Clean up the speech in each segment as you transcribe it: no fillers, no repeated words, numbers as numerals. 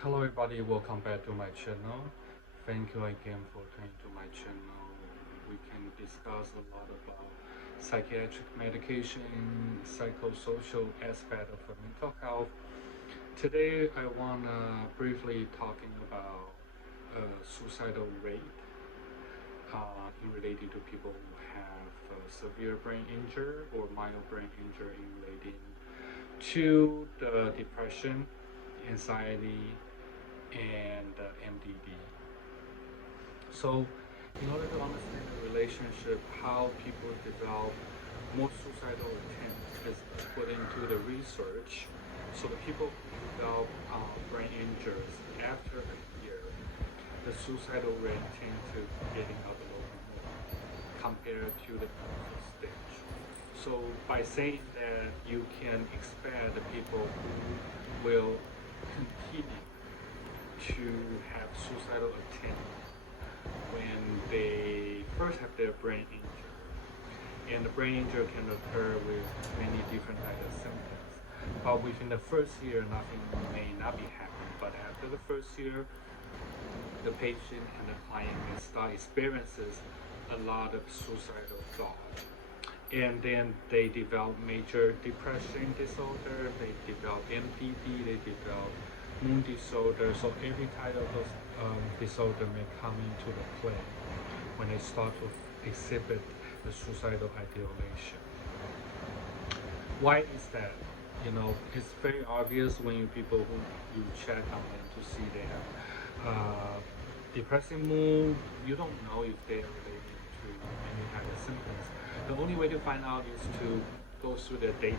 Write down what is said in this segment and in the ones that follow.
Hello everybody, welcome back to my channel. Thank you again for coming to my channel. We can discuss a lot about psychiatric medication, psychosocial aspect of mental health. Today I wanna briefly talking about suicidal rate related to people who have severe brain injury or mild brain injury relating to the depression, anxiety, and MDD. So, in order to understand the relationship, how people develop more suicidal attempts is according to the research. So, the people who develop brain injuries after a year, the suicidal rate tends to getting up a little bit more compared to the initial stage. So, by saying that, you can expect the people who will continue to have suicidal attempts when they first have their brain injury. And the brain injury can occur with many different types of symptoms. But within the first year, nothing may not be happening. But after the first year, the patient and the client may start experiences a lot of suicidal thoughts. And then they develop major depression disorder, they develop MDD, they develop mood disorder. So every type of those disorder may come into the play when they start to exhibit the suicidal ideation. Why is that? It's very obvious when people who you check on them to see they have depressing mood. You don't know if they're related to any kind of symptoms. The only way to find out is to go through their data,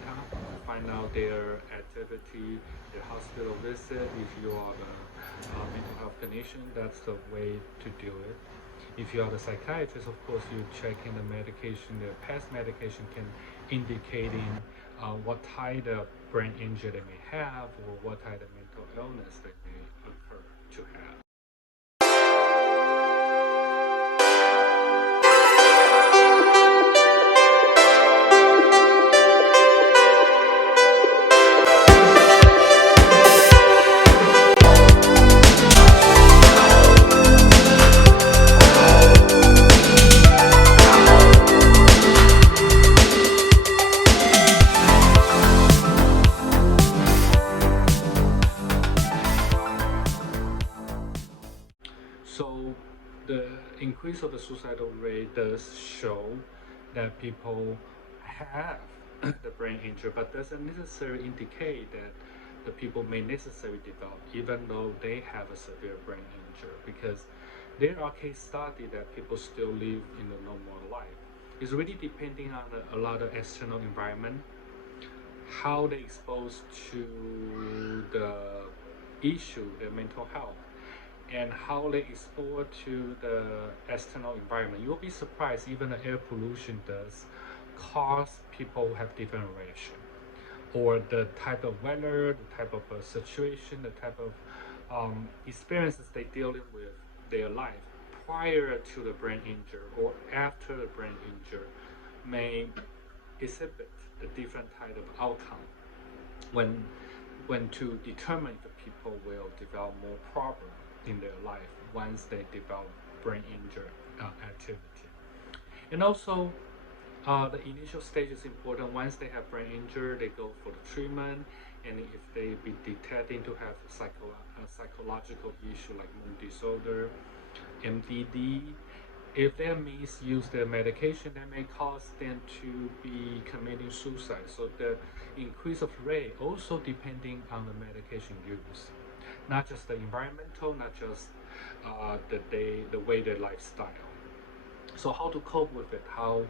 find out their activity, their hospital visit. If you are the mental health clinician, that's the way to do it. If you are the psychiatrist, of course, you check in the medication. The past medication can indicating what type of brain injury they may have or what type of mental illness they may occur to have. So the increase of the suicidal rate does show that people have the brain injury, but doesn't necessarily indicate that the people may necessarily develop, even though they have a severe brain injury, because there are case studies that people still live in a normal life. It's really depending on a lot of external environment, how they exposed to the issue, their mental health, and how they expose to the external environment. You'll be surprised, even the air pollution does cause people have different reaction, or the type of weather, the type of situation, the type of experiences they dealing with their life prior to the brain injury or after the brain injury may exhibit a different type of outcome when to determine if the people will develop more problem in their life once they develop brain injury activity. And also, the initial stage is important. Once they have brain injury, they go for the treatment, and if they be detected to have psychological issue like mood disorder, MDD, if they misuse their medication, that may cause them to be committing suicide. So the increase of rate also depending on the medication use, not just the environmental, not just the way their lifestyle. So how to cope with it? How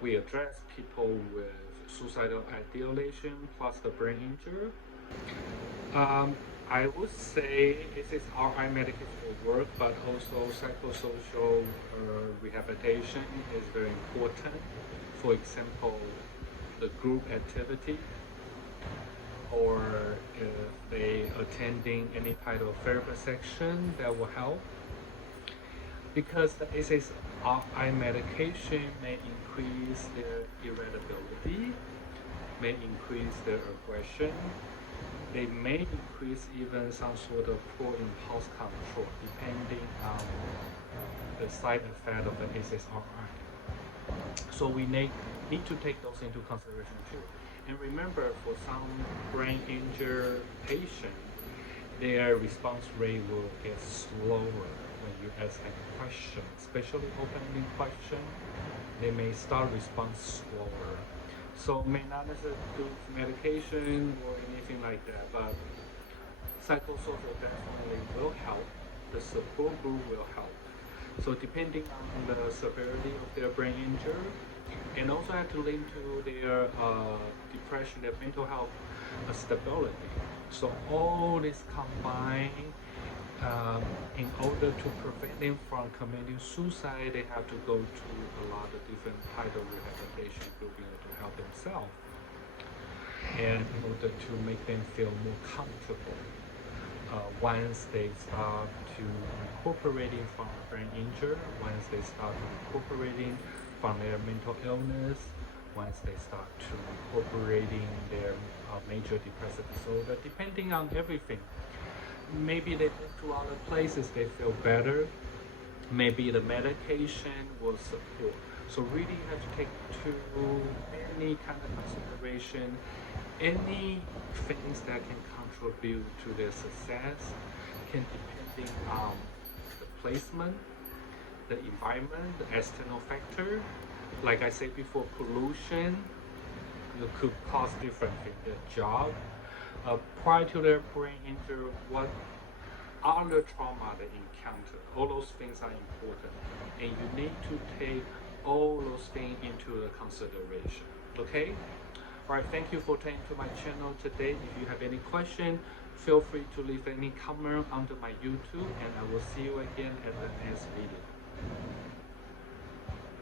we address people with suicidal ideation plus the brain injury? I would say it is RI medication will work, but also psychosocial rehabilitation is very important. For example, the group activity, or if they attending any kind of therapy section, that will help. Because the SSRI medication may increase their irritability, may increase their aggression, they may increase even some sort of poor impulse control depending on the side effect of the SSRI. So we need to take those into consideration too. And remember, for some brain injured patients, their response rate will get slower when you ask them question, especially open-ended question. They may start response slower. So may not necessarily do medication or anything like that, but psychosocial definitely will help. The support group will help. So depending on the severity of their brain injury, and also have to link to their depression, their mental health stability. So all this combined, in order to prevent them from committing suicide, they have to go to a lot of different type of rehabilitation group in order to help themselves, and in order to make them feel more comfortable. Once they start to recuperating from brain injury, once they start recuperating from their mental illness, once they start to recuperating their major depressive disorder, depending on everything. Maybe they move to other places, they feel better. Maybe the medication will support. So really you have to take to any kind of consideration, any things that can contribute to their success, can depending on the placement, the environment, the external factor. Like I said before, pollution could cause different things. Their job, prior to their brain injury, what other trauma they encounter. All those things are important, and you need to take all those things into the consideration. Okay? Alright, thank you for turning to my channel today. If you have any question, feel free to leave any comment under my YouTube, and I will see you again at the next video.